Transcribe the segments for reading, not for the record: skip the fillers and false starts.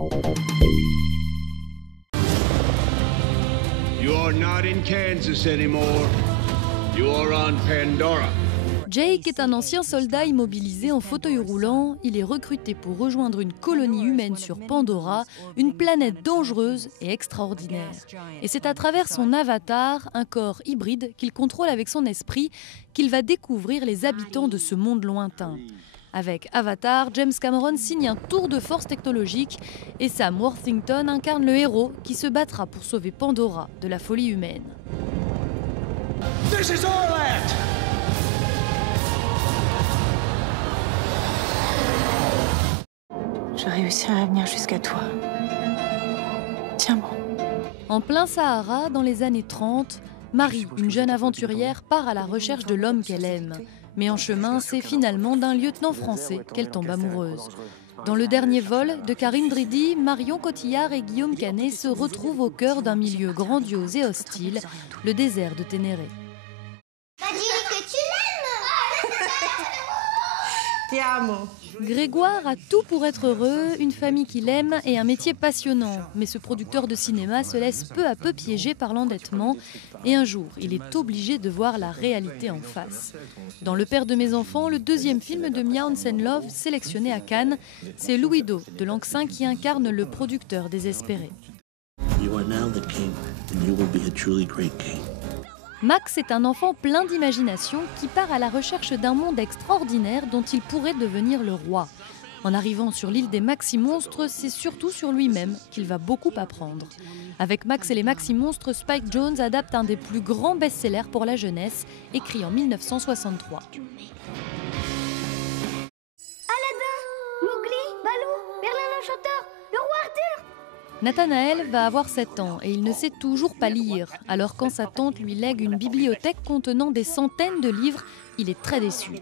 You are not in Kansas anymore. You are on Pandora. Jake est un ancien soldat immobilisé en fauteuil roulant. Il est recruté pour rejoindre une colonie humaine sur Pandora, une planète dangereuse et extraordinaire. Et c'est à travers son avatar, un corps hybride qu'il contrôle avec son esprit, qu'il va découvrir les habitants de ce monde lointain. Avec Avatar, James Cameron signe un tour de force technologique et Sam Worthington incarne le héros qui se battra pour sauver Pandora de la folie humaine. This is our land. Je réussirai à venir jusqu'à toi. Tiens-moi. En plein Sahara, dans les années 30, Marie, une jeune aventurière, part à la recherche de l'homme qu'elle aime. Mais en chemin, c'est finalement d'un lieutenant français qu'elle tombe amoureuse. Dans Le Dernier vol de Karim Dridi, Marion Cotillard et Guillaume Canet se retrouvent au cœur d'un milieu grandiose et hostile, le désert de Ténéré. Dis-lui que tu l'aimes. Ti amo. Grégoire a tout pour être heureux, une famille qu'il aime et un métier passionnant. Mais ce producteur de cinéma se laisse peu à peu piéger par l'endettement. Et un jour, il est obligé de voir la réalité en face. Dans Le Père de mes enfants, le deuxième film de Mia Hansen-Løve, sélectionné à Cannes, c'est Louis Do de Lanxin qui incarne le producteur désespéré. You are now the king, and you will be a truly great king. Max est un enfant plein d'imagination qui part à la recherche d'un monde extraordinaire dont il pourrait devenir le roi. En arrivant sur l'île des Maxi-Monstres, c'est surtout sur lui-même qu'il va beaucoup apprendre. Avec Max et les Maxi-Monstres, Spike Jonze adapte un des plus grands best-sellers pour la jeunesse, écrit en 1963. Aladdin, Mowgli, Balou, Merlin l'Enchanteur, le roi Arthur. Nathanaël va avoir 7 ans et il ne sait toujours pas lire. Alors quand sa tante lui lègue une bibliothèque contenant des centaines de livres, il est très déçu.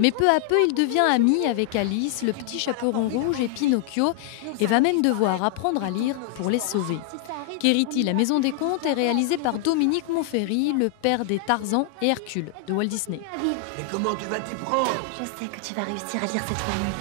Mais peu à peu, il devient ami avec Alice, le petit chaperon rouge et Pinocchio et va même devoir apprendre à lire pour les sauver. Kériti, la maison des contes, est réalisée par Dominique Monferry, le père des Tarzan et Hercule de Walt Disney. Mais comment tu vas t'y prendre? Je sais que tu vas réussir à lire cette famille.